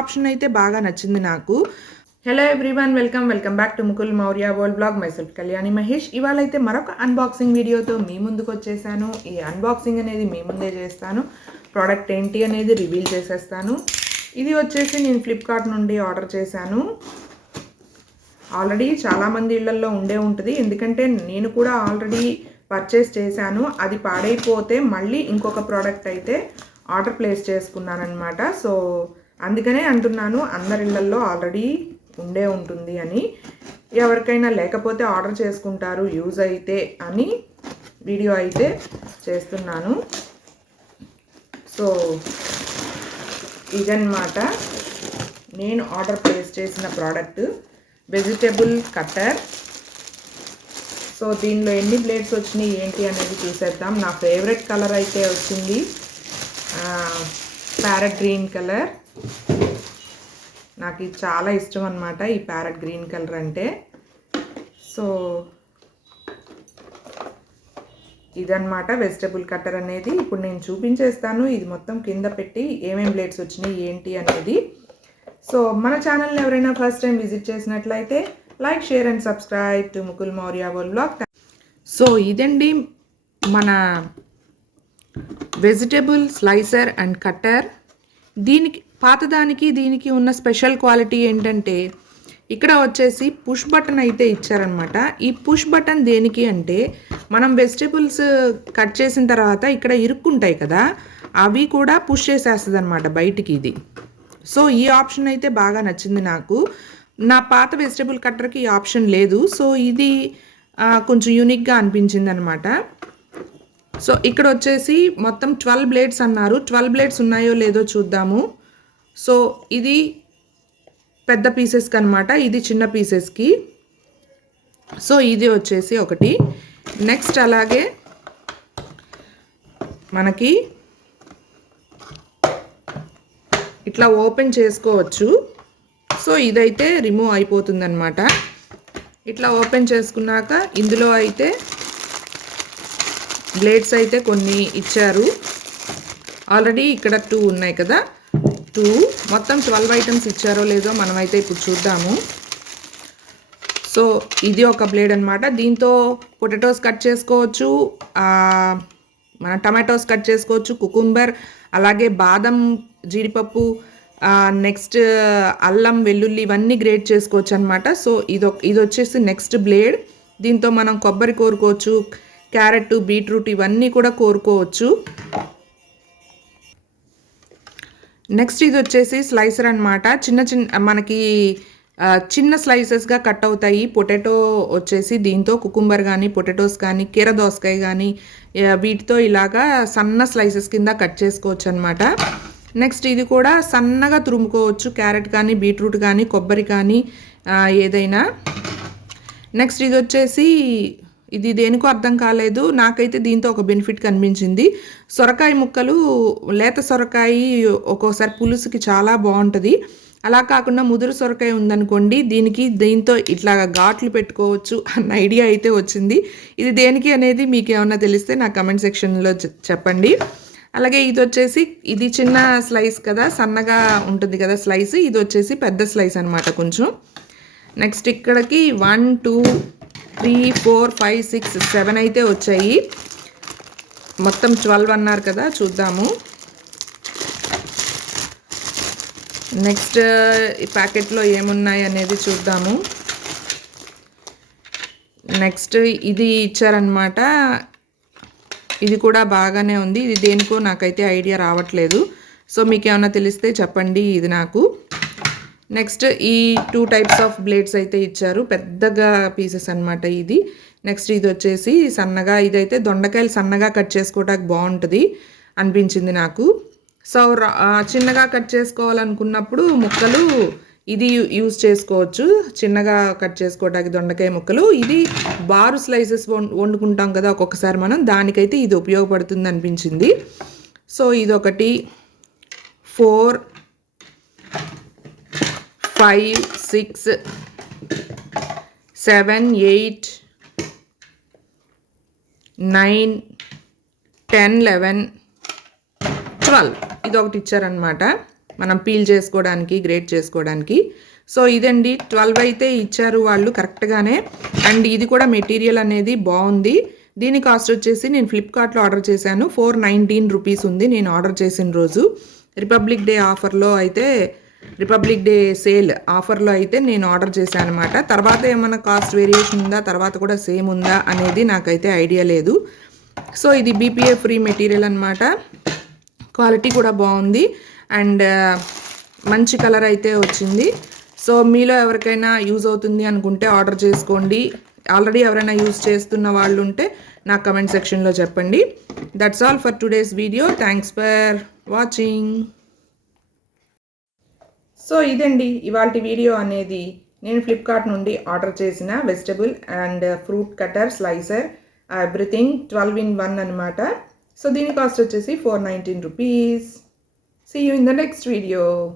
Option అయితే బాగా నచ్చింది నాకు. Hello everyone welcome welcome back to Mukul Maurya world blog myself Kalyani Mahesh ఇవాళ అయితే మరొక అన్బాక్సింగ్ వీడియోతో మీ ముందుకు వచ్చేసాను. ఈ అన్బాక్సింగ్ అనేది మీ ముందే చేస్తాను. ప్రోడక్ట్ ఏంటి అనేది రివీల్ చేసేస్తాను. ఇది వచ్చేసి నేను ఫ్లిప్కార్ట్ నుండి ఆర్డర్ చేశాను. ఆల్రెడీ చాలామంది ఇళ్ళల్లో ఉండే ఉంటుంది. ఎందుకంటే నేను కూడా ఆల్రెడీ పర్చేస్ చేశాను. అది పాడైపోతే మళ్ళీ ఇంకొక ప్రోడక్ట్ అయితే ఆర్డర్ ప్లేస్ చేసుకున్నాను అనమాట సో అందుకనే అంటున్నాను అందరి ఇళ్ళల్లో ఆల్రెడీ ఉండే ఉంటుంది అని. ఎవరికైనా లేకపోతే ఆర్డర్ చేసుకుంటారు యూజ్ అయితే అని వీడియో అయితే చేస్తున్నాను. సో ఇదన్నమాట. నేను ఆర్డర్ ప్లేస్ చేసిన ప్రోడక్ట్ వెజిటేబుల్ కట్టర్. సో దీనిలో ఎన్ని బ్లేడ్స్ వచ్చినాయి ఏంటి అనేది చూసేద్దాం. నా ఫేవరెట్ కలర్ అయితే వచ్చింది ప్యారెట్ గ్రీన్ కలర్. నాకు ఇది చాలా ఇష్టం అనమాట ఈ ప్యారెట్ గ్రీన్ కలర్ అంటే. సో ఇదన్నమాట వెజిటబుల్ కట్టర్ అనేది. ఇప్పుడు నేను చూపించేస్తాను ఇది మొత్తం కింద పెట్టి ఏమేమి బ్లేడ్స్ వచ్చినాయి ఏంటి అనేది. సో మన ఛానల్ని ఎవరైనా ఫస్ట్ టైం విజిట్ చేసినట్లయితే like share and subscribe to Mukul Maurya world blog. So ఇదండి మన వెజిటబుల్ స్లైసర్ అండ్ కట్టర్. దీనికి పాతదానికి దీనికి ఉన్న స్పెషల్ క్వాలిటీ ఏంటంటే ఇక్కడ వచ్చేసి పుష్ బటన్ అయితే ఇచ్చారనమాట ఈ పుష్ బటన్ దేనికి అంటే మనం వెజిటబుల్స్ కట్ చేసిన తర్వాత ఇక్కడ ఇరుక్కుంటాయి కదా అవి కూడా పుష్ చేసేస్తుంది అనమాట బయటికి ఇది. సో ఈ ఆప్షన్ అయితే బాగా నచ్చింది నాకు. నా పాత వెజిటబుల్ కట్టర్కి ఈ ఆప్షన్ లేదు. సో ఇది కొంచెం యూనిక్గా అనిపించింది అనమాట సో ఇక్కడ వచ్చేసి మొత్తం ట్వెల్వ్ బ్లేడ్స్ అన్నారు. ట్వెల్వ్ బ్లేడ్స్ ఉన్నాయో లేదో చూద్దాము. సో ఇది పెద్ద పీసెస్కి అనమాట ఇది చిన్న పీసెస్కి సో ఇది వచ్చేసి ఒకటి. నెక్స్ట్ అలాగే మనకి ఇట్లా ఓపెన్ చేసుకోవచ్చు. సో ఇదైతే రిమూవ్ అయిపోతుందన్నమాట. ఇట్లా ఓపెన్ చేసుకున్నాక ఇందులో అయితే బ్లేడ్స్ అయితే కొన్ని ఇచ్చారు. ఆల్రెడీ ఇక్కడ టూ ఉన్నాయి కదా. టూ మొత్తం ట్వెల్వ్ ఐటమ్స్ ఇచ్చారో లేదో మనమైతే ఇప్పుడు చూద్దాము. సో ఇది ఒక బ్లేడ్ అనమాట దీంతో పొటాటోస్ కట్ చేసుకోవచ్చు మన టమాటోస్ కట్ చేసుకోవచ్చు కుకుంబర్ అలాగే బాదం జీడిపప్పు నెక్స్ట్ అల్లం వెల్లుల్లి ఇవన్నీ గ్రేట్ చేసుకోవచ్చు అనమాట సో ఇది ఇది వచ్చేసి నెక్స్ట్ బ్లేడ్. దీంతో మనం కొబ్బరి కోరుకోవచ్చు క్యారెట్ బీట్రూట్ ఇవన్నీ కూడా కోరుకోవచ్చు. నెక్స్ట్ ఇది వచ్చేసి స్లైసర్ అనమాట చిన్న చిన్న మనకి చిన్న స్లైసెస్గా కట్ అవుతాయి. పొటాటో వచ్చేసి దీంతో కుకుంబర్ కానీ పొటాటోస్ కానీ కీర దోసకాయ కానీ వీటితో ఇలాగా సన్న స్లైసెస్ కింద కట్ చేసుకోవచ్చు అనమాట నెక్స్ట్ ఇది కూడా సన్నగా తురుముకోవచ్చు. క్యారెట్ కానీ బీట్రూట్ కానీ కొబ్బరి కానీ ఏదైనా. నెక్స్ట్ ఇది వచ్చేసి ఇది దేనికో అర్థం కాలేదు. నాకైతే దీంతో ఒక బెనిఫిట్ కనిపించింది. సొరకాయ ముక్కలు లేత సొరకాయ ఒక్కోసారి పులుసుకి చాలా బాగుంటుంది. అలా కాకుండా ముదురు సొరకాయ ఉందనుకోండి దీనికి దీంతో ఇట్లా ఘాట్లు పెట్టుకోవచ్చు అన్న ఐడియా అయితే వచ్చింది. ఇది దేనికి అనేది మీకు ఏమన్నా తెలిస్తే నా కమెంట్ సెక్షన్లో చెప్పండి. అలాగే ఇది వచ్చేసి ఇది చిన్న స్లైస్ కదా సన్నగా ఉంటుంది కదా స్లైస్ ఇది వచ్చేసి పెద్ద స్లైస్ అనమాట కొంచెం. నెక్స్ట్ ఇక్కడికి one two three four five six seven అయితే వచ్చాయి. మొత్తం ట్వెల్వ్ అన్నారు కదా చూద్దాము. నెక్స్ట్ ఈ ప్యాకెట్లో ఏమున్నాయి అనేది చూద్దాము. నెక్స్ట్ ఇది ఇచ్చారనమాట ఇది కూడా బాగానే ఉంది. ఇది దేనికో నాకైతే ఐడియా రావట్లేదు. సో మీకు ఏమైనా తెలిస్తే చెప్పండి ఇది నాకు. నెక్స్ట్ ఈ టూ టైప్స్ ఆఫ్ బ్లేడ్స్ అయితే ఇచ్చారు. పెద్దగా పీసెస్ అన్నమాట ఇది. నెక్స్ట్ ఇది వచ్చేసి సన్నగా ఇదైతే దొండకాయలు సన్నగా కట్ చేసుకోవడానికి బాగుంటుంది అనిపించింది నాకు. సో చిన్నగా కట్ చేసుకోవాలనుకున్నప్పుడు ముక్కలు ఇది యూ- యూజ్ చేసుకోవచ్చు. చిన్నగా కట్ చేసుకోవడానికి దొండకాయ ముక్కలు. ఇది బారు స్లైసెస్ వం- వండుకుంటాం కదా ఒక్కొక్కసారి మనం. దానికైతే ఇది ఉపయోగపడుతుంది అనిపించింది. సో ఇదొకటి. Four five six seven eight nine ten eleven twelve ఇది ఒకటి ఇచ్చారనమాట మనం పీల్ చేసుకోవడానికి గ్రేట్ చేసుకోవడానికి. సో ఇదండి. ట్వెల్వ్ అయితే ఇచ్చారు వాళ్ళు కరెక్ట్గానే. అండ్ ఇది కూడా మెటీరియల్ అనేది బాగుంది. దీని కాస్ట్ వచ్చేసి నేను ఫ్లిప్కార్ట్లో ఆర్డర్ చేశాను. ఫోర్ నైన్టీన్ రూపీస్ ఉంది. నేను ఆర్డర్ చేసిన రోజు. రిపబ్లిక్ డే ఆఫర్లో అయితే రిపబ్లిక్ డే సేల్ ఆఫర్లో అయితే నేను ఆర్డర్ చేశాను అనమాట తర్వాత ఏమైనా కాస్ట్ వేరియేషన్ ఉందా? తర్వాత కూడా సేమ్ ఉందా? అనేది నాకైతే ఐడియా లేదు. సో ఇది బీపీఏ ఫ్రీ మెటీరియల్ అనమాట క్వాలిటీ కూడా బాగుంది. అండ్ uh, మంచి కలర్ అయితే వచ్చింది. సో మీలో ఎవరికైనా యూజ్ అవుతుంది అనుకుంటే ఆర్డర్ చేసుకోండి. ఆల్రెడీ ఎవరైనా యూజ్ చేస్తున్న వాళ్ళు ఉంటే నాకు కమెంట్ సెక్షన్లో చెప్పండి. That's all for today's video thanks for watching so ఇదండి ఇవాళ వీడియో అనేది. నేను ఫ్లిప్కార్ట్ నుండి ఆర్డర్ చేసిన vegetable and fruit cutter slicer everything twelve in one అనమాట సో దీని కాస్ట్ వచ్చేసి four nineteen rupees. See you in the next video